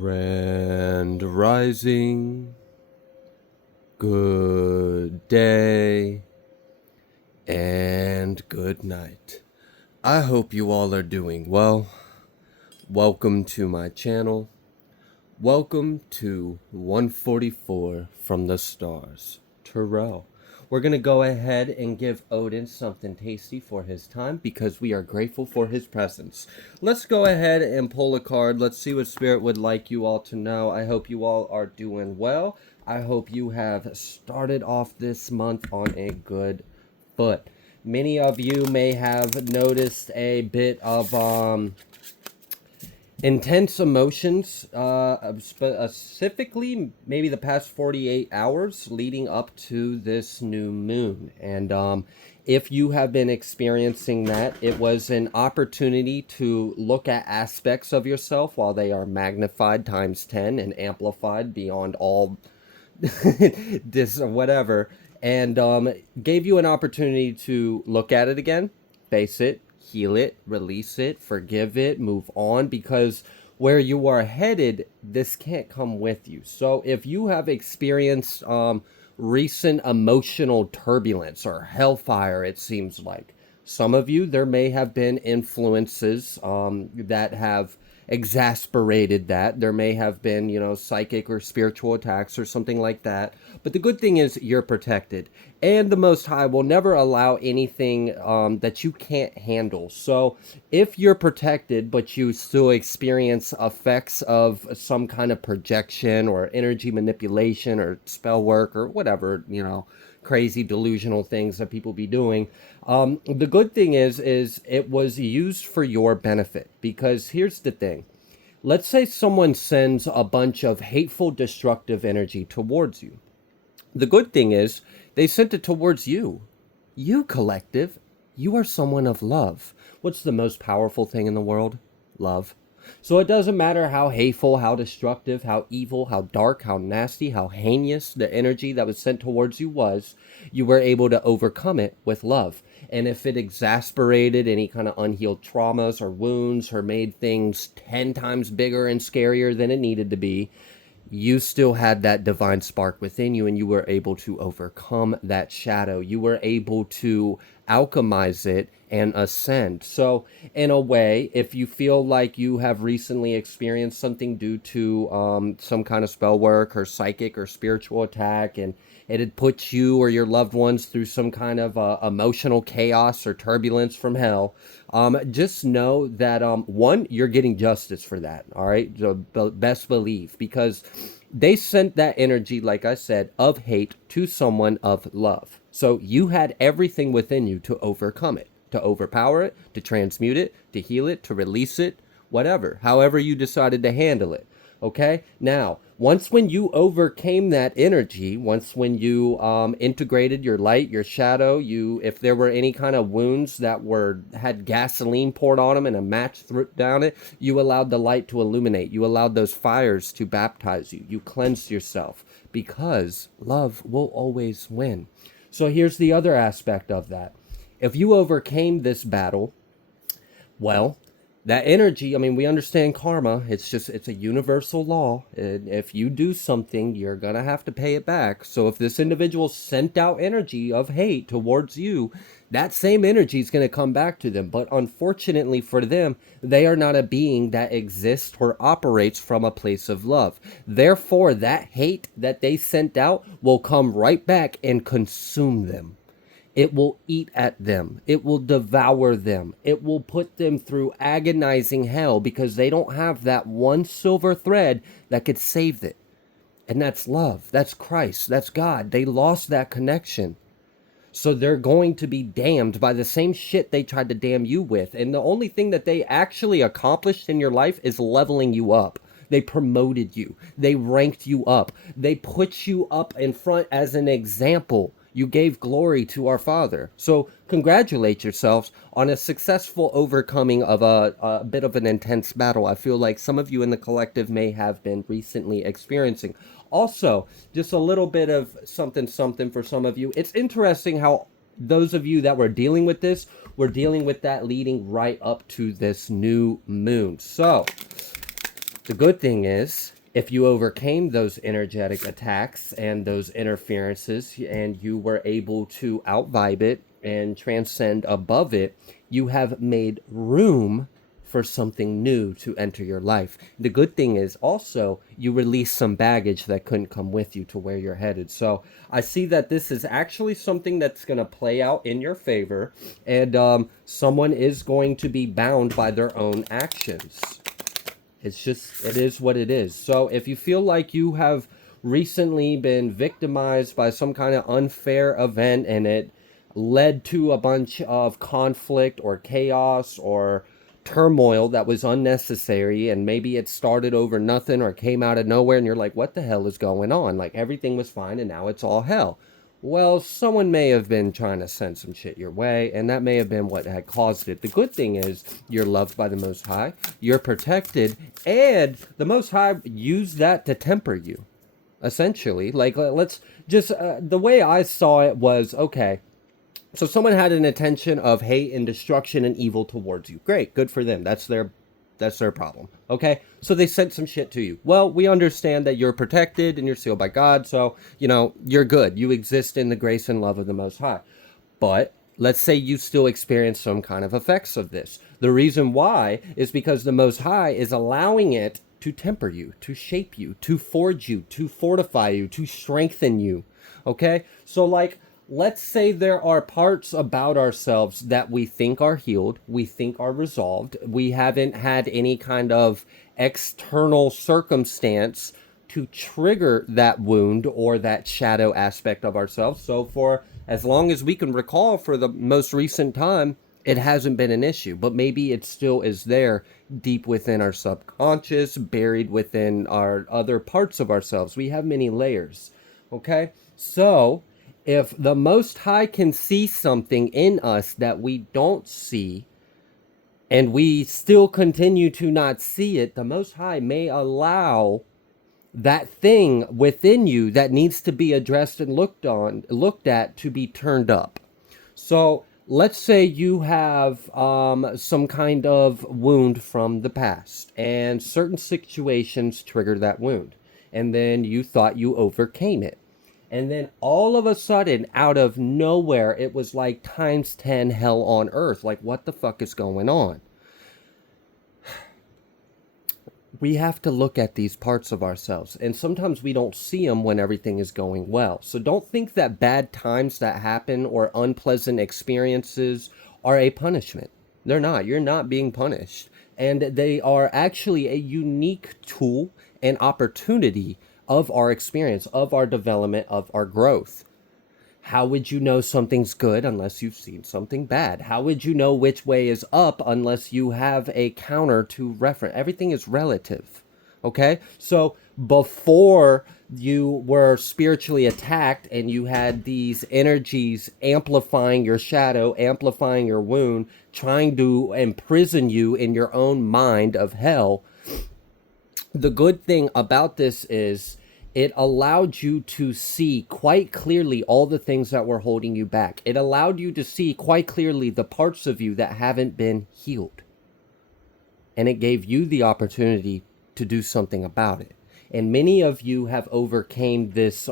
Grand Rising, good day, and good night. I hope you all are doing well. Welcome to my channel. Welcome to 144 from the stars, Terrell. We're going to go ahead and give Odin something tasty for his time because we are grateful for his presence. Let's go ahead and pull a card. Let's see what Spirit would like you all to know. I hope you all are doing well. I hope you have started off this month on a good foot. Many of you may have noticed a bit of intense emotions, specifically maybe the past 48 hours leading up to this new moon. And if you have been experiencing that, it was an opportunity to look at aspects of yourself while they are magnified times 10 and amplified beyond all this whatever, and gave you an opportunity to look at it again, face it, heal it, release it, forgive it, move on, because where you are headed, this can't come with you. So if you have experienced recent emotional turbulence or hellfire, it seems like some of you, there may have been influences that have exasperated that. There may have been, psychic or spiritual attacks or something like that. But the good thing is you're protected. And the Most High will never allow anything that you can't handle. So if you're protected, but you still experience effects of some kind of projection or energy manipulation or spell work or whatever, crazy delusional things that people be doing. The good thing is it was used for your benefit, because here's the thing. Let's say someone sends a bunch of hateful, destructive energy towards you. The good thing is they sent it towards you. You, collective, you are someone of love. What's the most powerful thing in the world? Love. So it doesn't matter how hateful, how destructive, how evil, how dark, how nasty, how heinous the energy that was sent towards you was, you were able to overcome it with love. And if it exasperated any kind of unhealed traumas or wounds or made things 10 times bigger and scarier than it needed to be, you still had that divine spark within you, and you were able to overcome that shadow. You were able to alchemize it and ascend. So in a way, if you feel like you have recently experienced something due to some kind of spell work or psychic or spiritual attack, and it had put you or your loved ones through some kind of emotional chaos or turbulence from hell, just know that, one, you're getting justice for that, all right? So best believe, because they sent that energy, like I said, of hate to someone of love. So you had everything within you to overcome it, to overpower it, to transmute it, to heal it, to release it, whatever, however you decided to handle it. Okay, now, once when you overcame that energy, once when you integrated your light, your shadow, if there were any kind of wounds that had gasoline poured on them and a match down it, you allowed the light to illuminate. You allowed those fires to baptize you. You cleansed yourself, because love will always win. So here's the other aspect of that. If you overcame this battle, well, that energy, we understand karma. It's a universal law. And if you do something, you're going to have to pay it back. So if this individual sent out energy of hate towards you, that same energy is going to come back to them. But unfortunately for them, they are not a being that exists or operates from a place of love. Therefore, that hate that they sent out will come right back and consume them. It will eat at them. It will devour them. It will put them through agonizing hell, because they don't have that one silver thread that could save it. And that's love. That's Christ. That's God. They lost that connection. So they're going to be damned by the same shit they tried to damn you with. And the only thing that they actually accomplished in your life is leveling you up. They promoted you. They ranked you up. They put you up in front as an example. You gave glory to our Father. So congratulate yourselves on a successful overcoming of a bit of an intense battle I feel like some of you in the collective may have been recently experiencing. Also, just a little bit of something for some of you. It's interesting how those of you that were dealing with this were dealing with that leading right up to this new moon. So The good thing is, if you overcame those energetic attacks and those interferences and you were able to outvibe it and transcend above it, you have made room for something new to enter your life. The good thing is also you release some baggage that couldn't come with you to where you're headed. So I see that this is actually something that's going to play out in your favor, and someone is going to be bound by their own actions. It's just, it is what it is. So if you feel like you have recently been victimized by some kind of unfair event and it led to a bunch of conflict or chaos or turmoil that was unnecessary, and maybe it started over nothing or came out of nowhere and you're like, what the hell is going on? Like everything was fine and now it's all hell. Well, someone may have been trying to send some shit your way, and that may have been what had caused it. The good thing is you're loved by the Most High, you're protected, and the Most High used that to temper you, essentially. Like, let's just, the way I saw it was, okay, so someone had an intention of hate and destruction and evil towards you. Great, good for them. That's their problem. Okay? So they sent some shit to you. Well, we understand that you're protected and you're sealed by God, so, you're good. You exist in the grace and love of the Most High. But let's say you still experience some kind of effects of this. The reason why is because the Most High is allowing it to temper you, to shape you, to forge you, to fortify you, to strengthen you. Okay? So, like, let's say there are parts about ourselves that we think are healed, we think are resolved. We haven't had any kind of external circumstance to trigger that wound or that shadow aspect of ourselves. So for as long as we can recall, for the most recent time, it hasn't been an issue, but maybe it still is there deep within our subconscious, buried within our other parts of ourselves. We have many layers. Okay? So if the Most High can see something in us that we don't see, and we still continue to not see it, the Most High may allow that thing within you that needs to be addressed and looked at to be turned up. So let's say you have some kind of wound from the past, and certain situations trigger that wound, and then you thought you overcame it. And then all of a sudden, out of nowhere, it was like times 10 hell on earth. Like, what the fuck is going on? We have to look at these parts of ourselves, and sometimes we don't see them when everything is going well. So don't think that bad times that happen or unpleasant experiences are a punishment. They're not. You're not being punished. And they are actually a unique tool and opportunity of our experience, of our development, of our growth. How would you know something's good unless you've seen something bad? How would you know which way is up unless you have a counter to reference? Everything is relative. Okay? So before you were spiritually attacked and you had these energies amplifying your shadow, amplifying your wound, trying to imprison you in your own mind of hell, the good thing about this is it allowed you to see quite clearly all the things that were holding you back. It allowed you to see quite clearly the parts of you that haven't been healed. And it gave you the opportunity to do something about it. And many of you have overcame this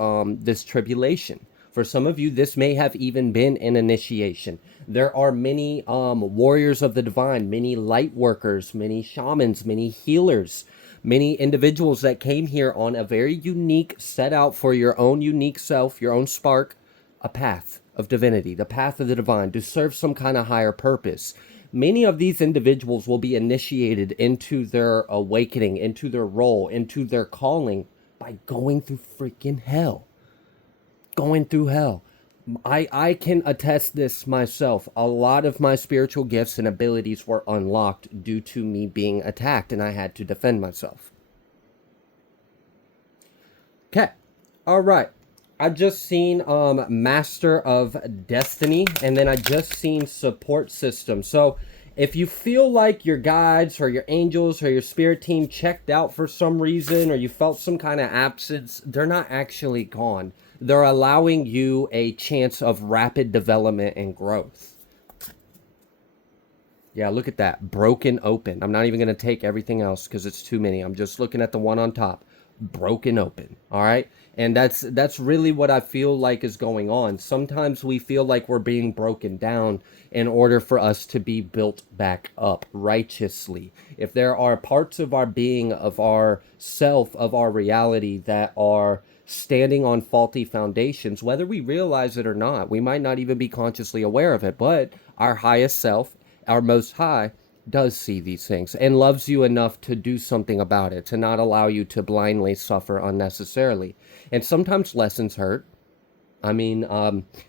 tribulation. For some of you, this may have even been an initiation. There are many warriors of the divine, many light workers, many shamans, many healers, many individuals that came here on a very unique, set out for your own unique self, your own spark, a path of divinity, the path of the divine, to serve some kind of higher purpose. Many of these individuals will be initiated into their awakening, into their role, into their calling by going through freaking hell. Going through hell. I can attest this myself. A lot of my spiritual gifts and abilities were unlocked due to me being attacked, and I had to defend myself. Okay. All right. I just seen Master of Destiny, and then I just seen Support System. So if you feel like your guides or your angels or your spirit team checked out for some reason, or you felt some kind of absence, they're not actually gone. They're allowing you a chance of rapid development and growth. Yeah, look at that. Broken open. I'm not even going to take everything else because it's too many. I'm just looking at the one on top. Broken open. All right? And that's really what I feel like is going on. Sometimes we feel like we're being broken down in order for us to be built back up righteously. If there are parts of our being, of our self, of our reality that are standing on faulty foundations, whether we realize it or not, we might not even be consciously aware of it, but our highest self, our most high, does see these things and loves you enough to do something about it, to not allow you to blindly suffer unnecessarily. And sometimes lessons hurt. I mean,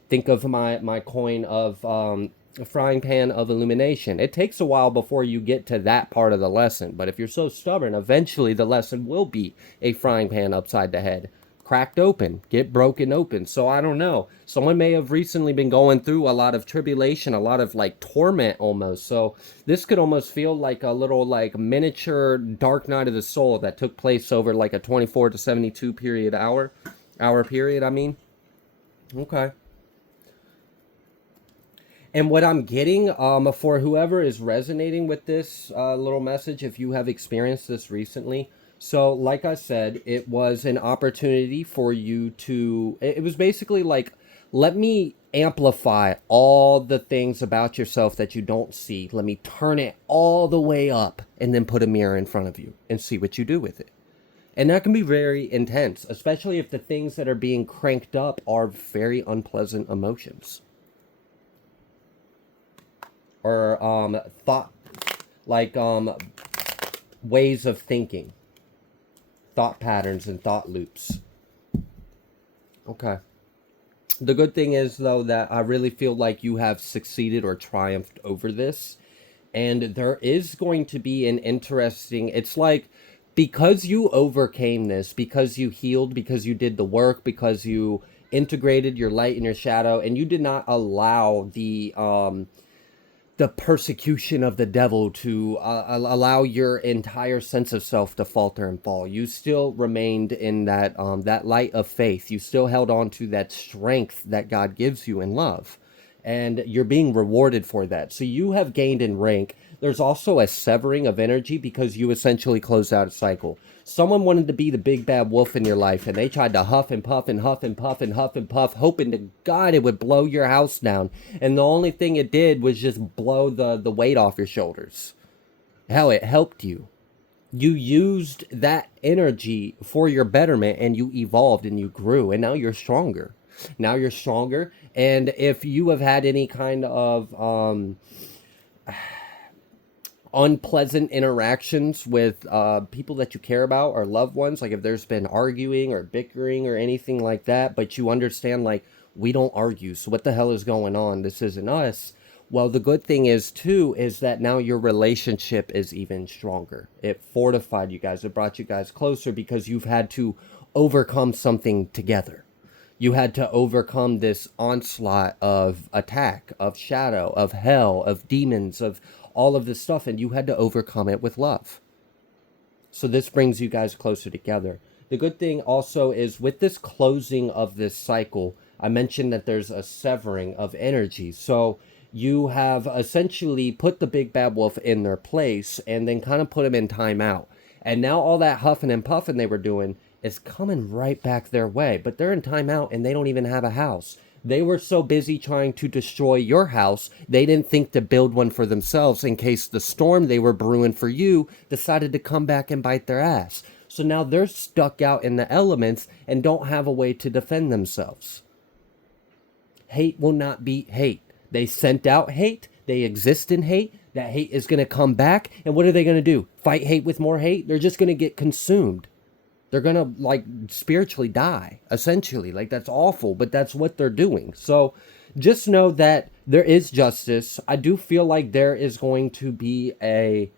think of my coin of a frying pan of illumination. It takes a while before you get to that part of the lesson, but if you're so stubborn, eventually the lesson will be a frying pan upside the head, cracked open, get broken open. So I don't know. Someone may have recently been going through a lot of tribulation, a lot of like torment almost. So this could almost feel like a little like miniature dark night of the soul that took place over like a 24 to 72 period hour period, I mean. Okay. And what I'm getting, for whoever is resonating with this little message, if you have experienced this recently, so like I said, it was an opportunity for you to, it was basically like, let me amplify all the things about yourself that you don't see. Let me turn it all the way up and then put a mirror in front of you and see what you do with it. And that can be very intense, especially if the things that are being cranked up are very unpleasant emotions or thought, like ways of thinking, thought patterns and thought loops. Okay. The good thing is, though, that I really feel like you have succeeded or triumphed over this. And there is going to be an interesting, it's like, because you overcame this, because you healed, because you did the work, because you integrated your light and your shadow, and you did not allow the persecution of the devil to allow your entire sense of self to falter and fall. You still remained in that light of faith. You still held on to that strength that God gives you in love. And you're being rewarded for that. So you have gained in rank. There's also a severing of energy because you essentially closed out a cycle. Someone wanted to be the big bad wolf in your life, and they tried to huff and puff and huff and puff and huff and puff, hoping to God it would blow your house down. And the only thing it did was just blow the weight off your shoulders. Hell, it helped you. You used that energy for your betterment, and you evolved and you grew, and now you're stronger. Now you're stronger. And if you have had any kind of unpleasant interactions with people that you care about or loved ones, like if there's been arguing or bickering or anything like that, but you understand, like, we don't argue, so what the hell is going on? This isn't us. Well, the good thing is, too, is that now your relationship is even stronger. It fortified you guys. It brought you guys closer because you've had to overcome something together. You had to overcome this onslaught of attack, of shadow, of hell, of demons, of all of this stuff, and you had to overcome it with love. So this brings you guys closer together. The good thing also is with this closing of this cycle, I mentioned that there's a severing of energy. So you have essentially put the big bad wolf in their place and then kind of put them in timeout. And now all that huffing and puffing they were doing is coming right back their way. But they're in timeout and they don't even have a house. They were so busy trying to destroy your house, they didn't think to build one for themselves in case the storm they were brewing for you decided to come back and bite their ass. So now they're stuck out in the elements and don't have a way to defend themselves. Hate will not beat hate. They sent out hate. They exist in hate. That hate is going to come back. And what are they going to do? Fight hate with more hate? They're just going to get consumed. They're going to, like, spiritually die, essentially. Like, that's awful, but that's what they're doing. So just know that there is justice. I do feel like there is going to be a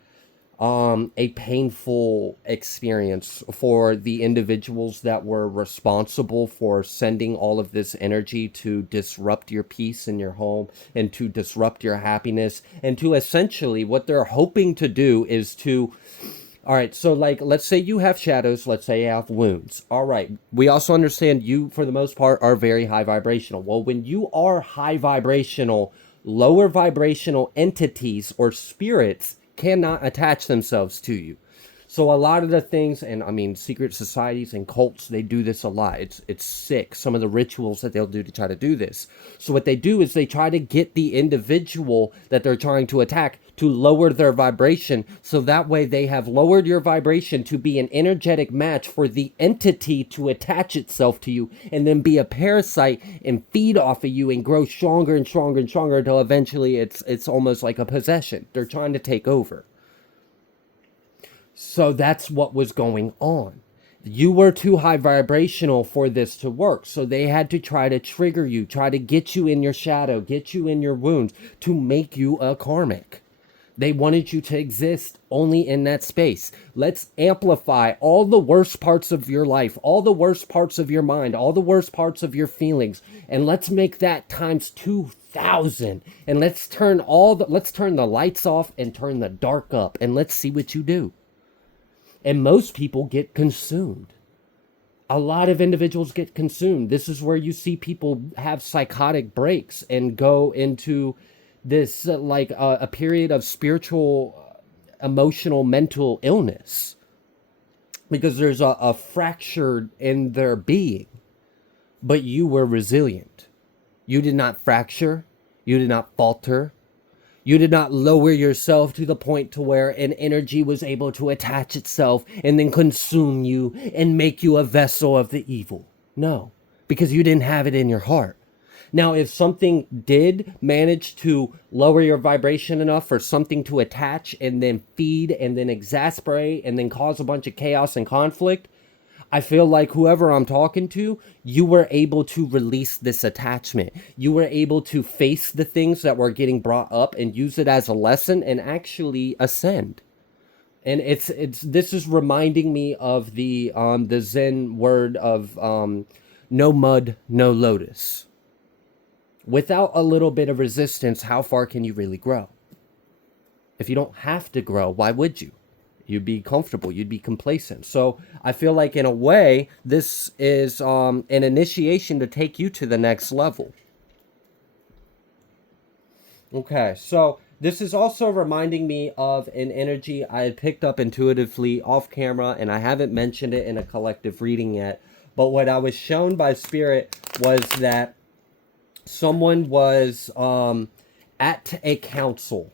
painful experience for the individuals that were responsible for sending all of this energy to disrupt your peace in your home and to disrupt your happiness, and to essentially what they're hoping to do is to, all right, so like, let's say you have shadows, let's say you have wounds. All right, we also understand you, for the most part, are very high vibrational. Well, when you are high vibrational, Lower vibrational entities or spirits cannot attach themselves to you. So a lot of the things, and I mean, secret societies and cults, they do this a lot. It's sick. Some of the rituals that they'll do to try to do this. So what they do is they try to get the individual that they're trying to attack to lower their vibration. So that way they have lowered your vibration to be an energetic match for the entity to attach itself to you and then be a parasite and feed off of you and grow stronger and stronger and stronger until eventually it's almost like a possession. They're trying to take over. So that's what was going on. You were too high vibrational for this to work. So they had to try to trigger you, try to get you in your shadow, get you in your wounds to make you a karmic. They wanted you to exist only in that space. Let's amplify all the worst parts of your life, all the worst parts of your mind, all the worst parts of your feelings, and let's make that times 2,000. And let's turn the lights off and turn the dark up, and let's see what you do. And most people get consumed. A lot of individuals get consumed. This is where you see people have psychotic breaks and go into this a period of spiritual, emotional, mental illness. Because there's a fracture in their being. But you were resilient. You did not fracture. You did not falter. You did not lower yourself to the point to where an energy was able to attach itself and then consume you and make you a vessel of the evil. No, because you didn't have it in your heart. Now, if something did manage to lower your vibration enough for something to attach and then feed and then exasperate and then cause a bunch of chaos and conflict, I feel like whoever I'm talking to, you were able to release this attachment. You were able to face the things that were getting brought up and use it as a lesson and actually ascend. And this is reminding me of the Zen word of no mud, no lotus. Without a little bit of resistance, how far can you really grow? If you don't have to grow, why would you? You'd be comfortable. You'd be complacent. So I feel like in a way, this is an initiation to take you to the next level. Okay, so this is also reminding me of an energy I had picked up intuitively off camera, and I haven't mentioned it in a collective reading yet. But what I was shown by Spirit was that someone was at a council.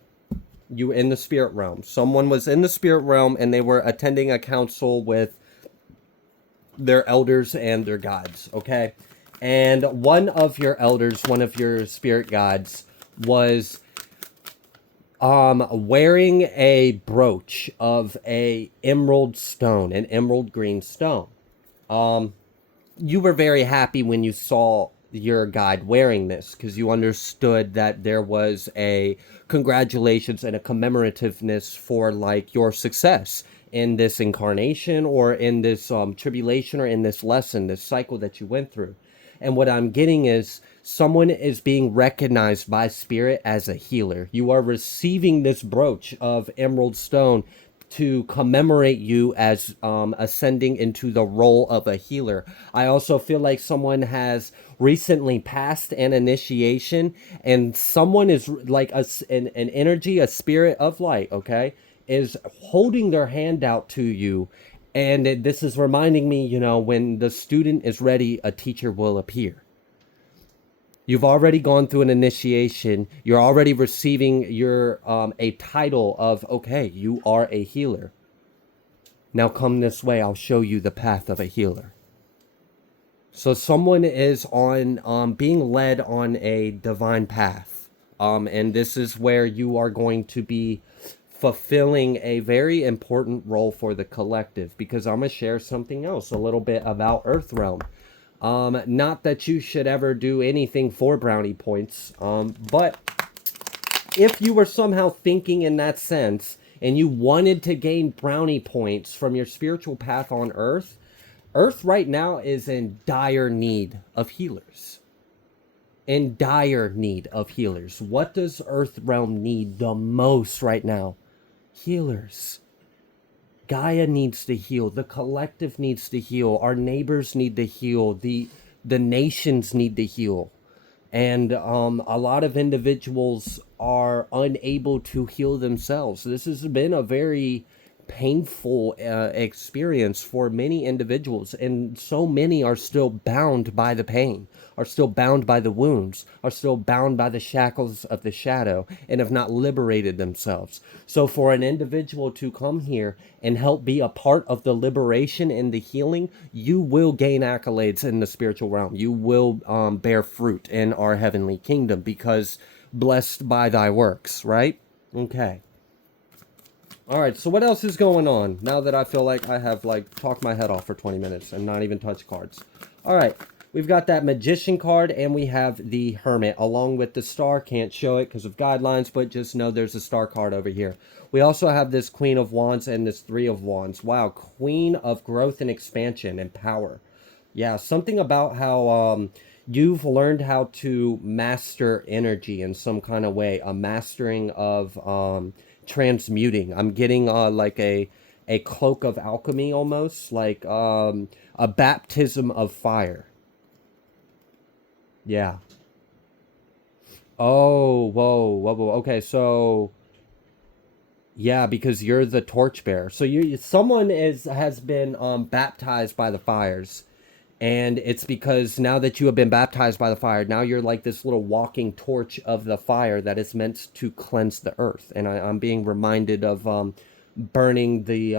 You in the spirit realm. Someone was in the spirit realm and they were attending a council with their elders and their gods, okay? And one of your elders, one of your spirit gods, was wearing a brooch of a emerald stone, an emerald green stone. You were very happy when you saw your guide wearing this because you understood that there was a congratulations and a commemorativeness for like your success in this incarnation or in this tribulation or in this lesson, this cycle that you went through. And what I'm getting is someone is being recognized by Spirit as a healer. You are receiving this brooch of emerald stone to commemorate you as ascending into the role of a healer. I also feel like someone has recently passed an initiation and someone is like an energy, a spirit of light, okay, is holding their hand out to you. And this is reminding me, you know, when the student is ready, a teacher will appear. You've already gone through an initiation. You're already receiving your a title of, okay, you are a healer. Now come this way. I'll show you the path of a healer. So someone is on being led on a divine path. And this is where you are going to be fulfilling a very important role for the collective, because I'm going to share something else a little bit about Earth Realm. Not that you should ever do anything for brownie points, but if you were somehow thinking in that sense and you wanted to gain brownie points from your spiritual path on Earth, Earth right now is in dire need of healers. In dire need of healers. What does Earth Realm need the most right now? Healers. Gaia needs to heal. The collective needs to heal. Our neighbors need to heal. The nations need to heal. And a lot of individuals are unable to heal themselves. This has been a very painful experience for many individuals, and so many are still bound by the pain, are still bound by the wounds, are still bound by the shackles of the shadow, and have not liberated themselves. So for an individual to come here and help be a part of the liberation and the healing, you will gain accolades in the spiritual realm. You will bear fruit in our heavenly kingdom, because blessed by thy works, right? Okay. All right, so what else is going on now that I feel like I have talked my head off for 20 minutes and not even touched cards? All right, we've got that Magician card, and we have the Hermit along with the Star. Can't show it because of guidelines, but just know there's a Star card over here. We also have this Queen of Wands and this Three of Wands. Wow, Queen of Growth and Expansion and Power. Yeah, something about how you've learned how to master energy in some kind of way, a mastering of transmuting. I'm getting like a cloak of alchemy, almost like a baptism of fire. Yeah. Oh, whoa. Okay, so yeah, because you're the torchbearer. So someone has been baptized by the fires. And it's because now that you have been baptized by the fire, now you're like this little walking torch of the fire that is meant to cleanse the earth. And I'm being reminded of burning the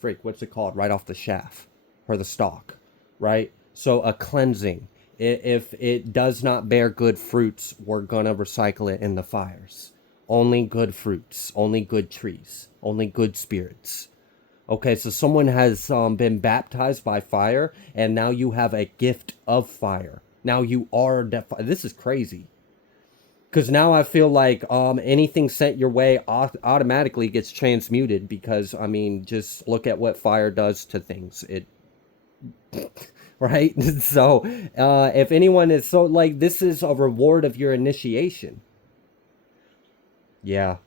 freak, what's it called? Right off the shaft or the stalk, right? So a cleansing. If it does not bear good fruits, we're gonna recycle it in the fires. Only good fruits, only good trees, only good spirits. Okay, so someone has been baptized by fire, and now you have a gift of fire. Now you are this is crazy. Because now I feel like anything sent your way automatically gets transmuted, because, I mean, just look at what fire does to things. It, right? So if anyone is so, like, this is a reward of your initiation. Yeah,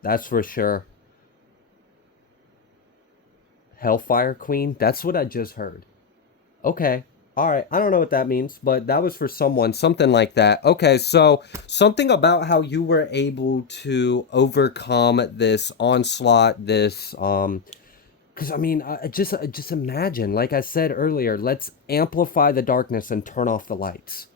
that's for sure. Hellfire Queen? That's what I just heard. Okay. All right. I don't know what that means, but that was for someone, something like that. Okay, so something about how you were able to overcome this onslaught, this because I mean, just imagine, like I said earlier, let's amplify the darkness and turn off the lights.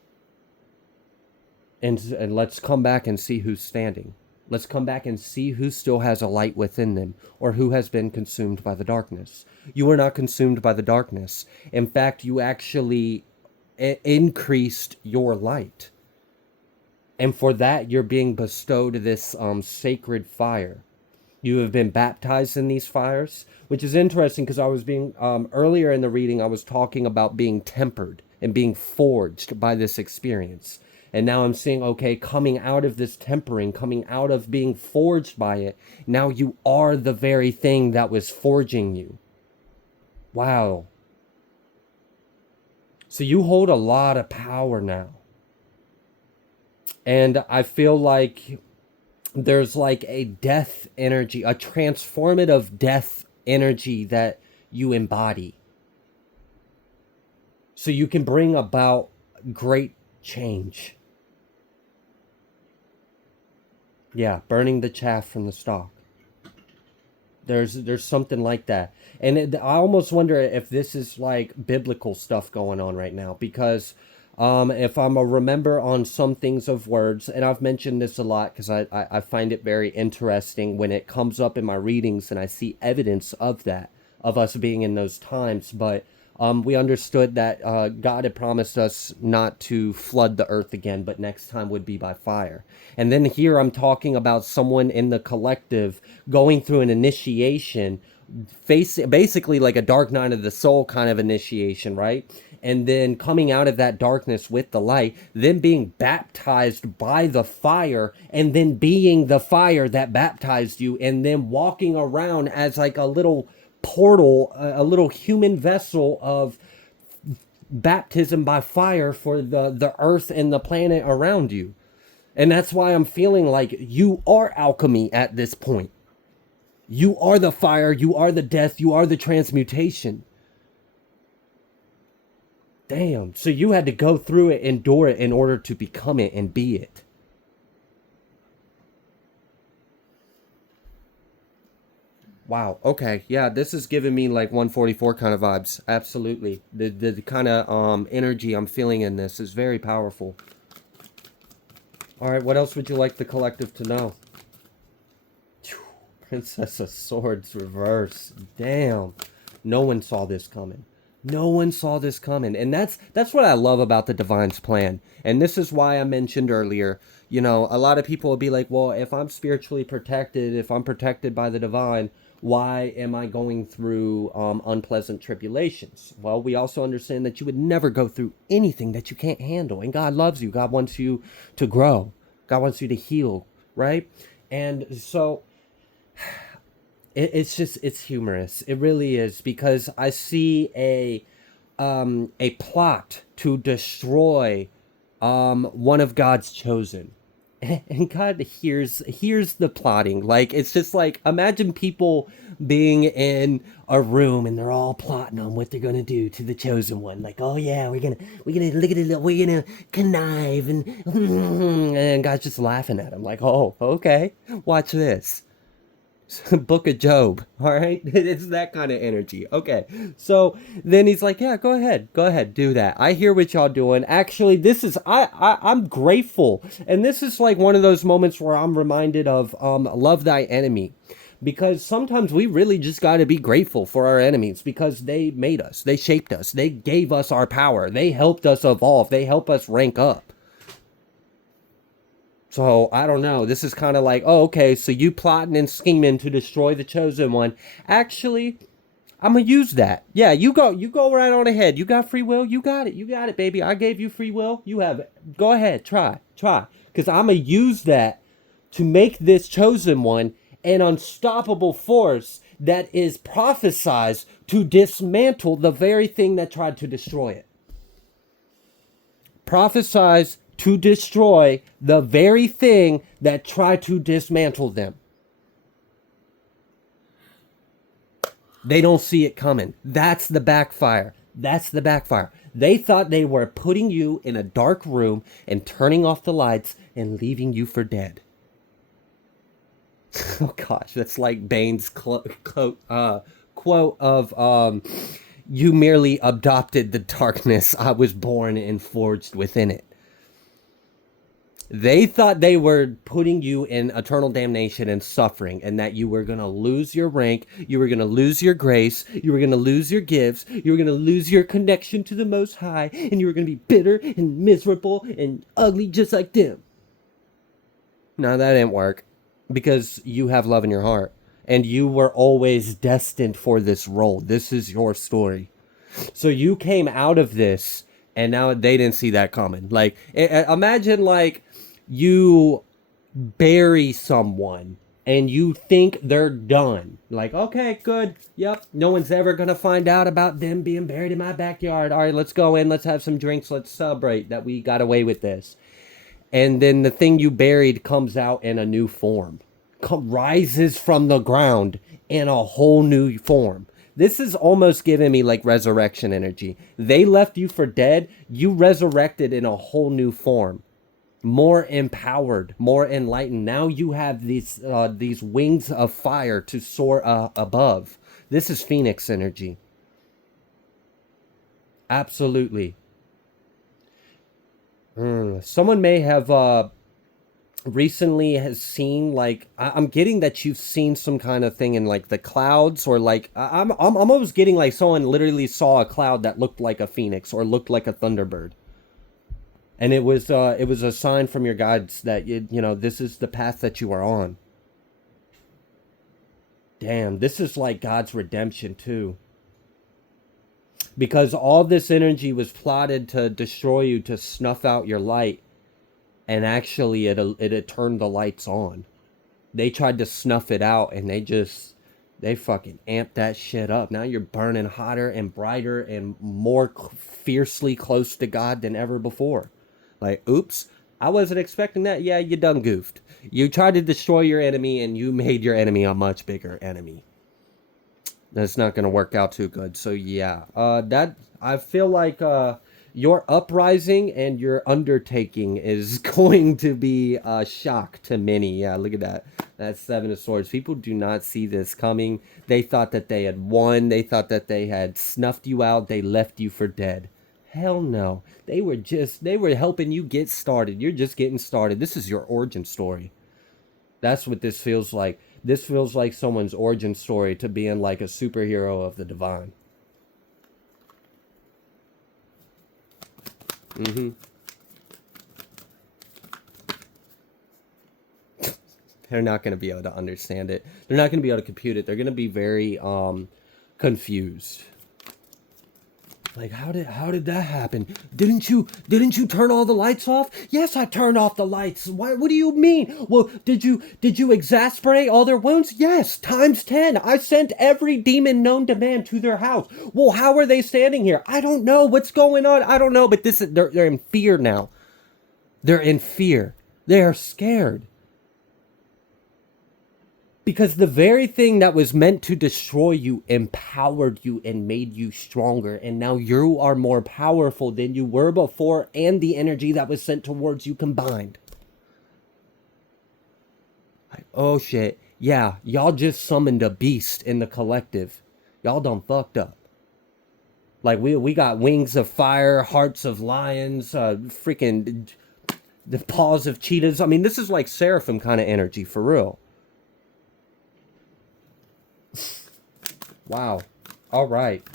And let's come back and see who's standing. Let's come back and see who still has a light within them, or who has been consumed by the darkness. You were not consumed by the darkness. In fact, you actually increased your light. And for that, you're being bestowed this sacred fire. You have been baptized in these fires, which is interesting, because I was being, earlier in the reading, I was talking about being tempered and being forged by this experience. And now I'm seeing, okay, coming out of this tempering, coming out of being forged by it, now you are the very thing that was forging you. Wow. So you hold a lot of power now. And I feel like there's like a death energy, a transformative death energy that you embody. So you can bring about great change. Yeah, burning the chaff from the stalk. There's something like that. And I almost wonder if this is like biblical stuff going on right now, because if I'm a remember on some things of words, and I've mentioned this a lot because I find it very interesting when it comes up in my readings and I see evidence of that, of us being in those times. But we understood that God had promised us not to flood the earth again, but next time would be by fire. And then here I'm talking about someone in the collective going through an initiation, basically like a dark night of the soul kind of initiation, right? And then coming out of that darkness with the light, then being baptized by the fire, and then being the fire that baptized you, and then walking around as like a little portal, a little human vessel of baptism by fire for the earth and the planet around you. And that's why I'm feeling like you are alchemy at this point. You are the fire, you are the death, you are the transmutation. Damn. So you had to go through it, endure it in order to become it and be it. Wow. Okay. Yeah, this is giving me like 144 kind of vibes. Absolutely. The kind of energy I'm feeling in this is very powerful. All right, what else would you like the collective to know? Princess of Swords reverse. Damn. No one saw this coming. No one saw this coming. And that's what I love about the Divine's plan. And this is why I mentioned earlier, you know, a lot of people will be like, well, if I'm spiritually protected, if I'm protected by the Divine, why am I going through unpleasant tribulations? Well, we also understand that you would never go through anything that you can't handle. And God loves you. God wants you to grow. God wants you to heal, right? And so it's just, it's humorous. It really is, because I see a plot to destroy one of God's chosen. And God hears the plotting. Like, it's just like, imagine people being in a room and they're all plotting on what they're gonna do to the chosen one. Like, oh yeah, we're gonna look at it, we're gonna connive, and God's just laughing at him. Like, oh, okay, watch this. Book of Job, all right? It's that kind of energy. Okay, so then he's like, yeah, go ahead, do that. I hear what y'all doing. Actually, this is, I'm grateful. And this is like one of those moments where I'm reminded of love thy enemy. Because sometimes we really just got to be grateful for our enemies, because they made us, they shaped us, they gave us our power, they helped us evolve, they help us rank up. So, I don't know. This is kind of like, oh, okay, so you plotting and scheming to destroy the chosen one. Actually, I'm going to use that. Yeah, you go right on ahead. You got free will. You got it, baby. I gave you free will. You have it. Go ahead. Try. Because I'm going to use that to make this chosen one an unstoppable force that is prophesized to dismantle the very thing that tried to destroy it. Prophesized to destroy the very thing that tried to dismantle them. They don't see it coming. That's the backfire. They thought they were putting you in a dark room and turning off the lights and leaving you for dead. Oh gosh, that's like Bane's quote of you merely adopted the darkness. I was born and forged within it. They thought they were putting you in eternal damnation and suffering, and that you were going to lose your rank, you were going to lose your grace, you were going to lose your gifts, you were going to lose your connection to the Most High, and you were going to be bitter and miserable and ugly just like them. No, that didn't work, because you have love in your heart, and you were always destined for this role. This is your story. So you came out of this, and now they didn't see that coming. Like, imagine like you bury someone and you think they're done. Like, okay, good. Yep. No one's ever going to find out about them being buried in my backyard. All right, let's go in. Let's have some drinks. Let's celebrate that we got away with this. And then the thing you buried comes out in a new form. Rises from the ground in a whole new form. This is almost giving me like resurrection energy. They left you for dead. You resurrected in a whole new form. More empowered, more enlightened. Now you have these wings of fire to soar above. This is Phoenix energy. Absolutely. Someone may have recently has seen, like, I'm getting that you've seen some kind of thing in like the clouds, or like I'm almost getting like someone literally saw a cloud that looked like a phoenix or looked like a thunderbird. And it was a sign from your guides that you know, this is the path that you are on. Damn, this is like God's redemption too. Because all this energy was plotted to destroy you, to snuff out your light. And actually it had turned the lights on. They tried to snuff it out, and they fucking amped that shit up. Now you're burning hotter and brighter and more fiercely close to God than ever before. Like, oops, I wasn't expecting that. Yeah, you done goofed. You tried to destroy your enemy, and you made your enemy a much bigger enemy. That's not going to work out too good. So yeah, that I feel like your uprising and your undertaking is going to be a shock to many. Yeah, look at that. That's Seven of Swords. People do not see this coming. They thought that they had won. They thought that they had snuffed you out. They left you for dead. Hell no. They were helping you get started. You're just getting started. This is your origin story. That's what this feels like. This feels like someone's origin story to being like a superhero of the divine. Mm-hmm. They're not going to be able to understand it. They're not going to be able to compute it. They're going to be very confused. Like, how did that happen? Didn't you turn all the lights off? Yes, I turned off the lights. What do you mean? Well, did you exasperate all their wounds? Yes, times 10. I sent every demon known to man to their house. Well, how are they standing here? I don't know. What's going on? I don't know, but they're in fear now. They're in fear. They are scared. Because the very thing that was meant to destroy you empowered you and made you stronger. And now you are more powerful than you were before, and the energy that was sent towards you combined. Like, oh shit. Yeah, y'all just summoned a beast in the collective. Y'all done fucked up. Like, we got wings of fire, hearts of lions, freaking the paws of cheetahs. I mean, this is like seraphim kind of energy, for real. Wow. All right.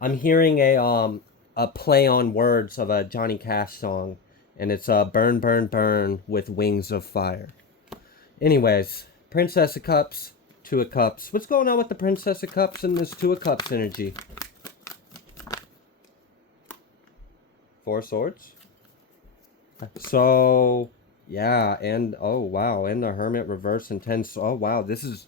I'm hearing a play on words of a Johnny Cash song, and it's burn, burn, burn with wings of fire. Anyways, Princess of Cups, Two of Cups. What's going on with the Princess of Cups and this Two of Cups energy? Four of Swords. So yeah, and oh wow, and the Hermit reverse intense. Oh wow, this is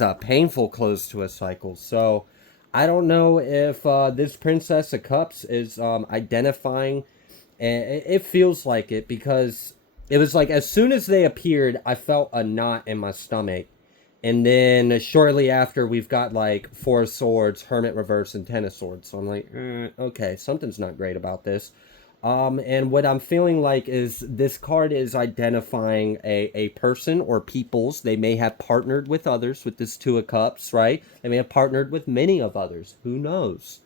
a painful close to a cycle. So I don't know if this Princess of Cups is identifying, and it feels like it, because it was like as soon as they appeared, I felt a knot in my stomach. And then shortly after, we've got like Four of Swords, Hermit reverse, and Ten of Swords. So I'm like, okay, something's not great about this. And what I'm feeling like is this card is identifying a person or peoples. They may have partnered with others with this Two of Cups, right? They may have partnered with many of others. Who knows?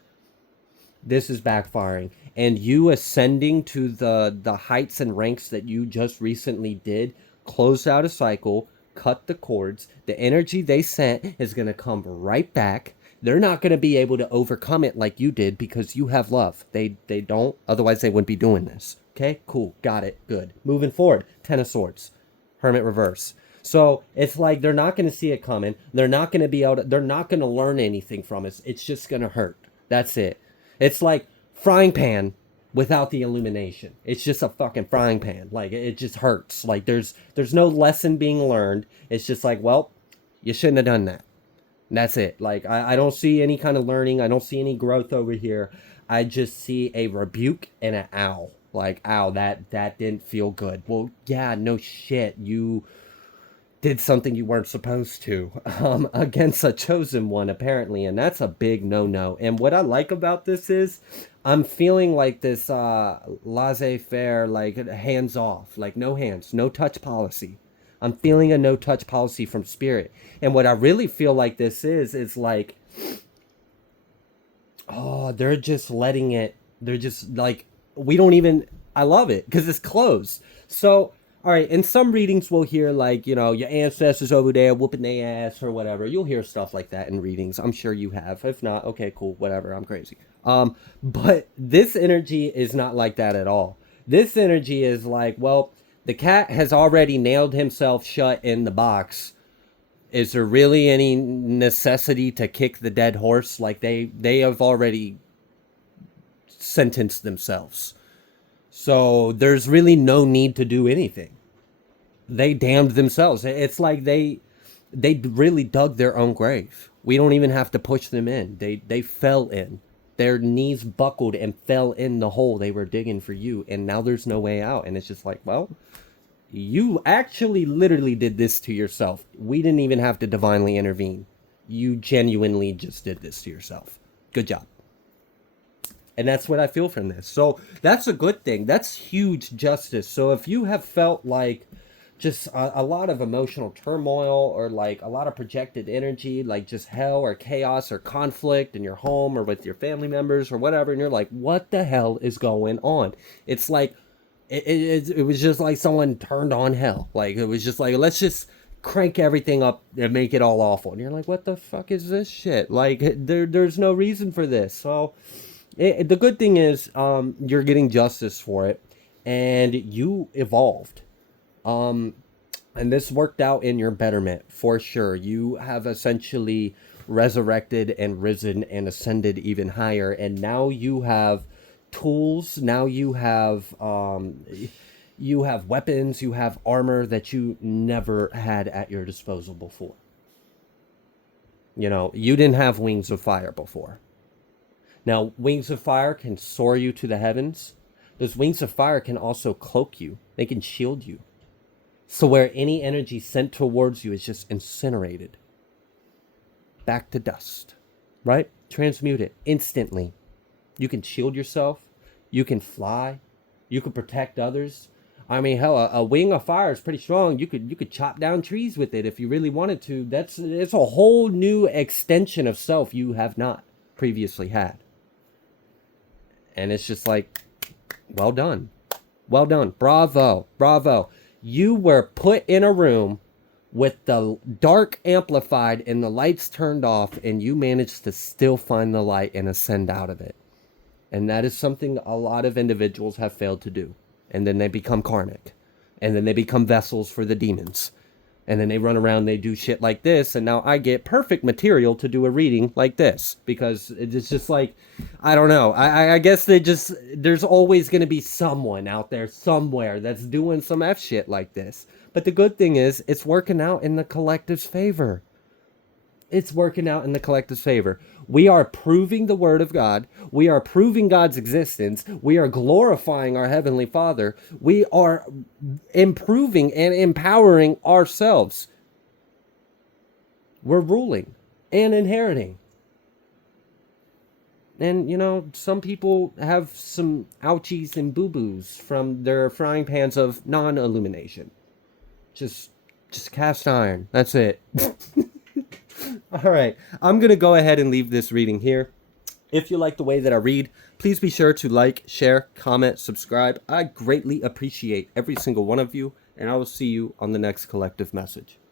This is backfiring. And you ascending to the heights and ranks that you just recently did, closed out a cycle, cut the cords. The energy they sent is going to come right back. They're not going to be able to overcome it like you did because you have love. They don't. Otherwise, they wouldn't be doing this. Okay, cool. Got it. Good. Moving forward. Ten of Swords. Hermit reverse. So it's like they're not going to see it coming. They're not going to be able to, they're not going to learn anything from it. It's just going to hurt. That's it. It's like frying pan without the illumination. It's just a fucking frying pan. Like, it just hurts. Like, there's no lesson being learned. It's just like, well, you shouldn't have done that. And that's it. Like, I don't see any kind of learning. I don't see any growth over here. I just see a rebuke and an ow. Like, ow, that didn't feel good. Well, yeah, no shit. You did something you weren't supposed to against a chosen one, apparently. And that's a big no-no. And what I like about this is I'm feeling like this laissez-faire, like hands off. Like, no hands, no touch policy. I'm feeling a no-touch policy from Spirit. And what I really feel like this is like, oh, they're just letting it, they're just like, we don't even, I love it, because it's closed. So, all right, in some readings we'll hear like, you know, your ancestors over there whooping their ass or whatever. You'll hear stuff like that in readings. I'm sure you have. If not, okay, cool, whatever, I'm crazy. But this energy is not like that at all. This energy is like, well, the cat has already nailed himself shut in the box. Is there really any necessity to kick the dead horse? Like, they have already sentenced themselves. So there's really no need to do anything. They damned themselves. It's like they really dug their own grave. We don't even have to push them in. They fell in. Their knees buckled and fell in the hole they were digging for you. And now there's no way out. And it's just like, well, you actually literally did this to yourself. We didn't even have to divinely intervene. you genuinely just did this to yourself. Good job. And that's what I feel from this. So that's a good thing. That's huge justice. So if you have felt like just a lot of emotional turmoil, or like a lot of projected energy, like just hell or chaos or conflict in your home or with your family members or whatever, and you're like, what the hell is going on? It's like, it was just like someone turned on hell. Like, it was just like, let's just crank everything up and make it all awful. And you're like, what the fuck is this shit? Like, there's no reason for this. So the good thing is, you're getting justice for it, and you evolved. And this worked out in your betterment for sure. You have essentially resurrected and risen and ascended even higher, and now you have tools. Now you have weapons. You have armor that you never had at your disposal before. You know, you didn't have wings of fire before. Now, wings of fire can soar you to the heavens. Those wings of fire can also cloak you. They can shield you. So where any energy sent towards you is just incinerated. Back to dust. Right? Transmute it instantly. You can shield yourself. You can fly. You can protect others. I mean, hell, a wing of fire is pretty strong. You could chop down trees with it if you really wanted to. It's a whole new extension of self you have not previously had. And it's just like, well done. Well done. Bravo. Bravo. You were put in a room with the dark amplified and the lights turned off, and you managed to still find the light and ascend out of it. And that is something a lot of individuals have failed to do. And then they become karmic. And then they become vessels for the demons. And then they run around, they do shit like this, and now I get perfect material to do a reading like this. Because it's just like, I don't know. I guess there's always going to be someone out there somewhere that's doing some F shit like this. But the good thing is, it's working out in the collective's favor. It's working out in the collective's favor. We are proving the word of God. We are proving God's existence. We are glorifying our Heavenly Father. We are improving and empowering ourselves. We're ruling and inheriting. And, you know, some people have some ouchies and boo-boos from their frying pans of non-illumination. Just cast iron. That's it. All right, I'm going to go ahead and leave this reading here. If you like the way that I read, please be sure to like, share, comment, subscribe. I greatly appreciate every single one of you, and I will see you on the next collective message.